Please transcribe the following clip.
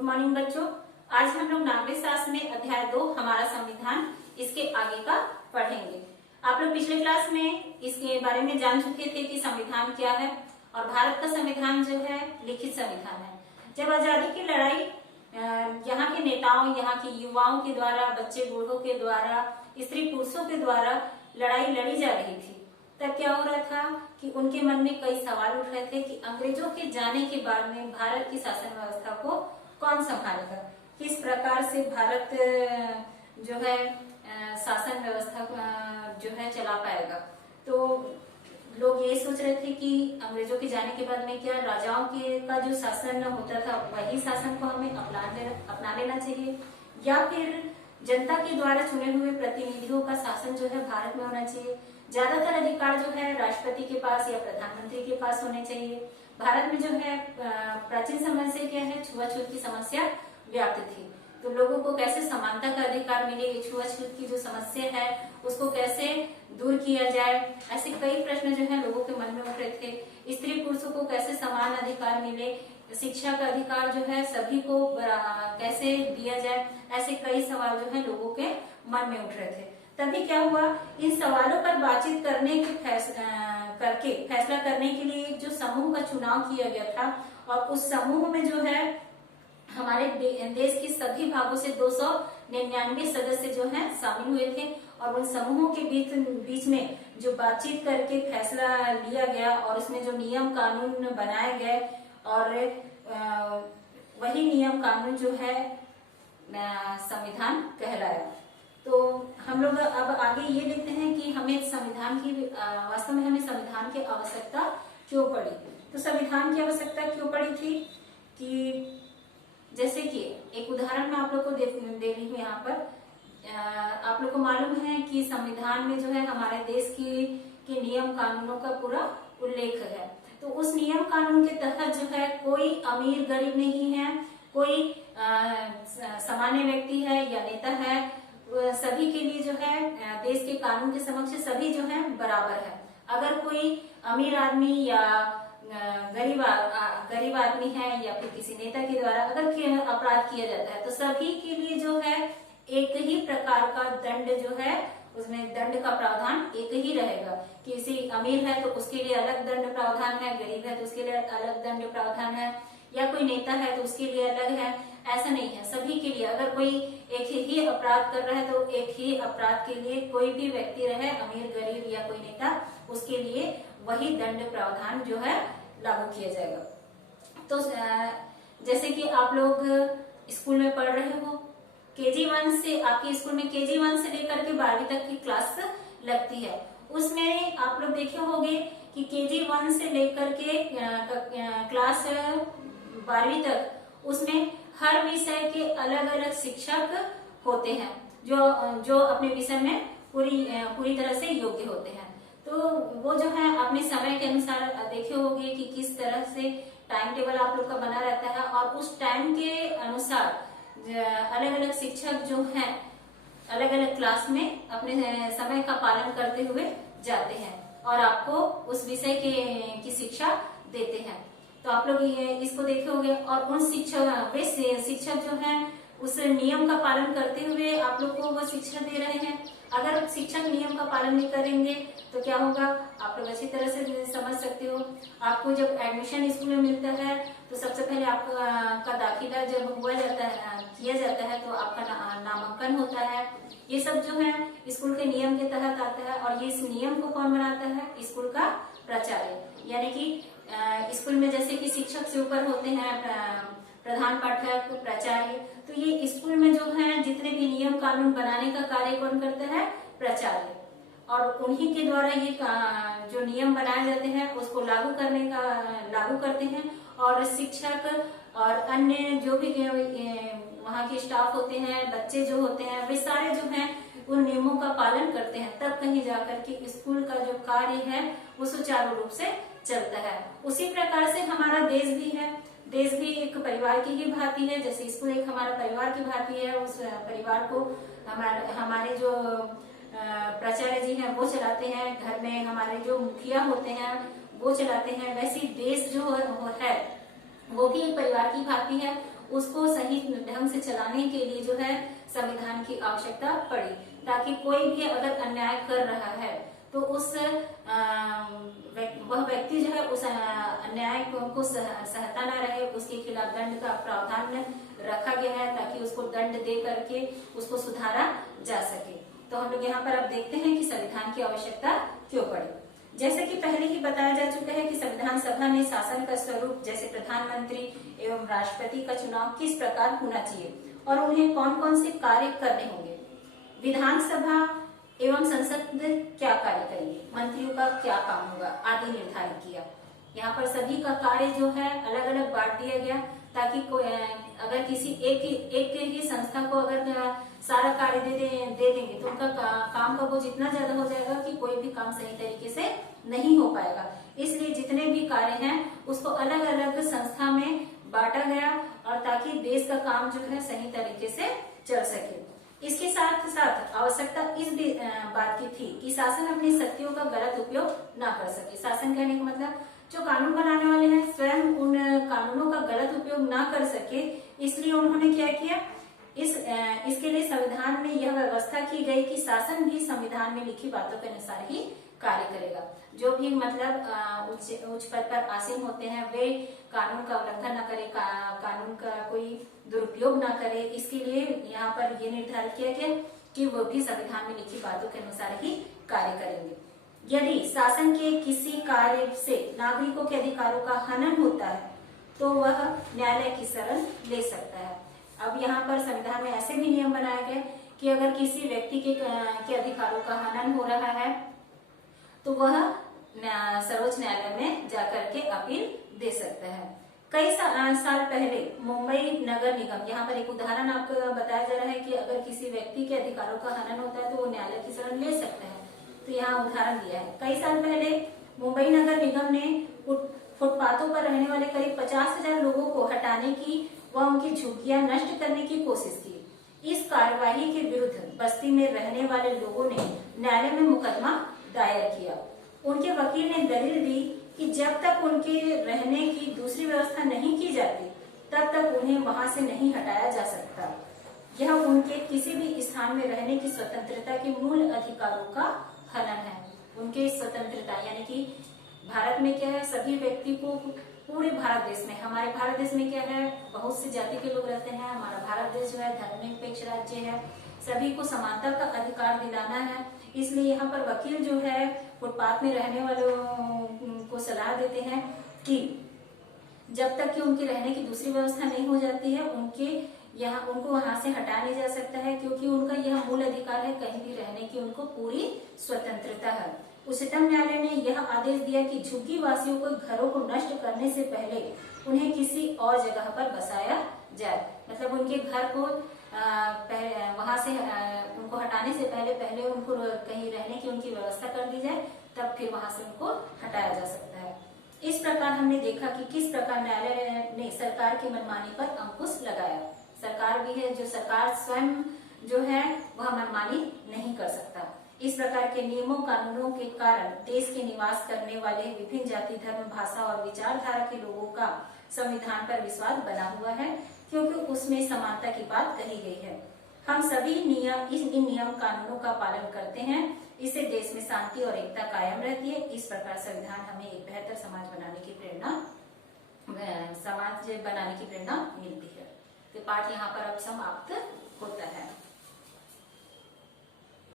Good morning बच्चों। आज हम लोग नागरिक शास्त्र में अध्याय 2 हमारा संविधान इसके आगे का पढ़ेंगे। आप लोग पिछले क्लास में इसके बारे में जान चुके थे कि संविधान क्या है और भारत का संविधान जो है लिखित संविधान है। जब आजादी की लड़ाई यहाँ के नेताओं, यहाँ के युवाओं के द्वारा, बच्चे बूढ़ों के द्वारा, स्त्री पुरुषों के द्वारा लड़ाई लड़ी जा रही थी, तब क्या हो रहा था कि उनके मन में कई सवाल उठ रहे थे कि अंग्रेजों के जाने के बाद में भारत की शासन व्यवस्था को कौन संभालेगा, किस प्रकार से भारत जो है शासन व्यवस्था जो है चला पाएगा। तो लोग ये सोच रहे थे कि अंग्रेजों के जाने के बाद में क्या राजाओं के का जो शासन होता था वही शासन को हमें अपना लेना चाहिए, या फिर जनता के द्वारा चुने हुए प्रतिनिधियों का शासन जो है भारत में होना चाहिए। ज्यादातर अधिकार जो है राष्ट्रपति के पास या प्रधानमंत्री के पास होने चाहिए। भारत में जो है प्राचीन समय से क्या है, छुआछूत की समस्या व्याप्त थी, तो लोगों को कैसे समानता का अधिकार मिले, छुआछूत की जो समस्या है उसको कैसे दूर किया जाए, ऐसे कई प्रश्न जो है लोगों के मन में उठ रहे थे। स्त्री पुरुषों को कैसे समान अधिकार मिले, शिक्षा का अधिकार जो है सभी को कैसे दिया जाए, ऐसे कई सवाल जो है लोगों के मन में उठ रहे थे। तभी क्या हुआ, इन सवालों पर बातचीत करने के फैसला करने के लिए एक जो समूह का चुनाव किया गया था, और उस समूह में जो है हमारे देश के सभी भागों से 299 सदस्य जो हैं शामिल हुए थे, और उन समूहों के बीच में जो बातचीत करके फैसला लिया गया और उसमें जो नियम कानून बनाए गए, और वही नियम कानून जो है संविधान कहलाया। तो हम लोग अब आगे ये देखते हैं कि हमें संविधान की वास्तव में हमें संविधान की आवश्यकता क्यों पड़ी। तो संविधान की आवश्यकता क्यों पड़ी थी कि जैसे कि एक उदाहरण मैं आप लोग को दे रही हूँ यहाँ पर। आप लोग को मालूम है कि संविधान में जो है हमारे देश के नियम कानूनों का पूरा उल्लेख है। तो उस नियम कानून के तहत जो है कोई अमीर गरीब नहीं है, कोई सामान्य व्यक्ति है या नेता है, सभी के लिए जो है देश के कानून के समक्ष सभी जो है बराबर है। अगर कोई अमीर आदमी या गरीब आदमी है या फिर किसी नेता के द्वारा अगर अपराध किया जाता है तो सभी के लिए जो है एक ही प्रकार का दंड जो है, उसमें दंड का प्रावधान एक ही रहेगा। किसी अमीर है तो उसके लिए अलग दंड प्रावधान है, गरीब है तो उसके लिए अलग दंड प्रावधान है, या कोई नेता है तो उसके लिए अलग है। ऐसा नहीं है, सभी के लिए अगर कोई एक ही अपराध कर रहा है तो एक ही अपराध के लिए कोई भी व्यक्ति रहे, अमीर गरीब या कोई नेता, उसके लिए वही दंड प्रावधान जो है लागू किया जाएगा। तो जैसे कि आप लोग स्कूल में पढ़ रहे हो, KG1 से आपके स्कूल में KG1 से लेकर के 12वीं तक की क्लास लगती है। उसमें आप लोग देखे होंगे कि KG1 से लेकर के क्लास 12वीं तक उसमें हर विषय के अलग अलग शिक्षक होते हैं जो अपने विषय में पूरी तरह से योग्य होते हैं। तो वो जो है अपने समय के अनुसार देखे होंगे कि किस तरह से टाइम टेबल आप लोग का बना रहता है, और उस टाइम के अनुसार अलग अलग शिक्षक जो हैं अलग अलग क्लास में अपने समय का पालन करते हुए जाते हैं और आपको उस विषय की शिक्षा देते हैं। तो आप लोग इसको देखे होंगे, और उन शिक्षक जो हैं उस नियम का पालन करते हुए आप लोग को वो शिक्षा दे रहे हैं। अगर शिक्षक नियम का पालन नहीं करेंगे तो क्या होगा, आप लोग अच्छी तरह से समझ सकते हो। आपको जब एडमिशन स्कूल में मिलता है तो सबसे पहले आपका दाखिला जब किया जाता है तो आपका नामांकन होता है। ये सब जो है स्कूल के नियम के तहत आता है, और ये इस नियम को कौन बनाता है, स्कूल का प्राचार्य। यानी कि स्कूल में जैसे कि शिक्षक से ऊपर होते हैं प्रधान पाठक, प्राचार्य, तो ये स्कूल में जो है जितने भी नियम कानून बनाने का कार्य कौन करता है, प्राचार्य, और उन्हीं के द्वारा ये जो नियम बनाए जाते हैं उसको लागू करते हैं। और शिक्षक और अन्य जो भी वहाँ के स्टाफ होते हैं, बच्चे जो होते हैं, वे सारे जो हैं उन नियमों का पालन करते हैं, तब कहीं जाकर के स्कूल का जो कार्य है वो सुचारू रूप से चलता है। उसी प्रकार से हमारा देश भी है, देश भी एक परिवार की ही भांति है। जैसे स्कूल एक हमारा परिवार की भांति है, उस परिवार को हमारे जो प्राचार्य जी हैं वो चलाते हैं, घर में हमारे जो मुखिया होते हैं वो चलाते हैं। वैसे देश जो है वो भी एक परिवार की भांति है, उसको सही ढंग से चलाने के लिए जो है संविधान की आवश्यकता पड़ी, ताकि कोई भी अगर अन्याय कर रहा है तो उस वह व्यक्ति जो है उस अन्याय को सहता न रहे, उसके खिलाफ दंड का प्रावधान रखा गया है ताकि उसको दंड दे करके उसको सुधारा जा सके। तो हम लोग यहाँ पर अब देखते हैं कि संविधान की आवश्यकता क्यों पड़ी। जैसे कि पहले ही बताया जा चुका है कि संविधान सभा में शासन का स्वरूप जैसे प्रधानमंत्री एवं राष्ट्रपति का चुनाव किस प्रकार होना चाहिए और उन्हें कौन कौन से कार्य करने होंगे, विधानसभा एवं संसद क्या कार्य करेंगे, मंत्रियों का क्या काम होगा आदि निर्धारित किया। यहाँ पर सभी का कार्य जो है अलग अलग बांट दिया गया, ताकि अगर किसी एक ही संस्था को अगर सारा कार्य दे देंगे तो उनका काम का बोझ इतना ज्यादा हो जाएगा कि कोई भी काम सही तरीके से नहीं हो पाएगा। इसलिए जितने भी कार्य हैं उसको अलग अलग संस्था में बांटा गया, और ताकि देश का काम जो है सही तरीके से चल सके। इसके साथ साथ आवश्यकता इस बात की थी कि शासन अपनी शक्तियों का गलत उपयोग ना कर सके। शासन कहने का मतलब जो कानून बनाने वाले हैं स्वयं उन कानूनों का गलत उपयोग ना कर सके, इसलिए उन्होंने क्या किया, इसके लिए संविधान में यह व्यवस्था की गई कि शासन भी संविधान में लिखी बातों के अनुसार ही कार्य करेगा। जो भी मतलब उच्च पद पर आसीन होते हैं वे कानून का उल्लंघन न करे, कानून का कोई दुरुपयोग न करे। इसके लिए यहाँ पर ये निर्धारित किया गया कि वो भी संविधान में लिखी बातों के अनुसार ही कार्य करेंगे। यदि शासन के किसी कार्य से नागरिकों के अधिकारों का हनन होता है तो वह न्यायालय की शरण ले सकता है। अब यहाँ पर संविधान में ऐसे भी नियम बनाए गए कि अगर किसी व्यक्ति के अधिकारों का हनन हो रहा है तो वह सर्वोच्च न्यायालय में जाकर के अपील दे सकता है। कई साल पहले मुंबई नगर निगम, यहाँ पर एक उदाहरण आपको बताया जा रहा है कि अगर किसी व्यक्ति के अधिकारों का हनन होता है तो वो न्यायालय की शरण ले सकता है। तो यहाँ उदाहरण दिया है। कई साल पहले मुंबई नगर निगम ने फुटपाथों पर रहने वाले करीब 50,000 लोगों को हटाने की व उनकी झुग्गियां नष्ट करने की कोशिश की। इस कार्यवाही के विरुद्ध बस्ती में रहने वाले लोगों ने न्यायालय में मुकदमा दायर किया। उनके वकील ने दलील दी कि जब तक उनके रहने की दूसरी व्यवस्था नहीं की जाती तब तक उन्हें वहां से नहीं हटाया जा सकता। यह उनके किसी भी स्थान में रहने की स्वतंत्रता के मूल अधिकारों का हनन है। उनके स्वतंत्रता यानी कि भारत में क्या है, सभी व्यक्ति को पूरे भारत देश में, हमारे भारत देश में क्या है, बहुत सी जाति के लोग रहते हैं। हमारा भारत देश जो है धर्मनिरपेक्ष राज्य है, सभी को समानता का अधिकार दिलाना है। इसलिए यहाँ पर वकील जो है फुटपाथ में रहने वालों को सलाह देते हैं कि जब तक कि उनके रहने की दूसरी व्यवस्था नहीं हो जाती है उनको वहां से हटा नहीं जा सकता है, क्योंकि उनका यह मूल अधिकार है, कहीं भी रहने की उनको पूरी स्वतंत्रता है। उच्चतम न्यायालय ने यह आदेश दिया कि झुग्गी वासियों को घरों को नष्ट करने से पहले उन्हें किसी और जगह पर बसाया जाए। मतलब उनके घर को वहां से उनको हटाने से पहले उनको कहीं रहने की उनकी व्यवस्था कर दी जाए, तब फिर वहां से उनको हटाया जा सकता है। इस प्रकार हमने देखा कि किस प्रकार न्यायालय ने सरकार की मनमानी पर अंकुश लगाया। सरकार भी है, जो सरकार स्वयं जो है वह मनमानी नहीं कर सकता। इस प्रकार के नियमों कानूनों के कारण देश के निवास करने वाले विभिन्न जाति, धर्म, भाषा और विचारधारा के लोगों का संविधान पर विश्वास बना हुआ है, क्योंकि उसमें समानता की बात कही गई है। हम सभी इन नियम कानूनों का पालन करते हैं, इससे देश में शांति और एकता कायम रहती है। इस प्रकार संविधान हमें एक बेहतर समाज बनाने की प्रेरणा मिलती है। तो पाठ यहाँ पर अब समाप्त होता है।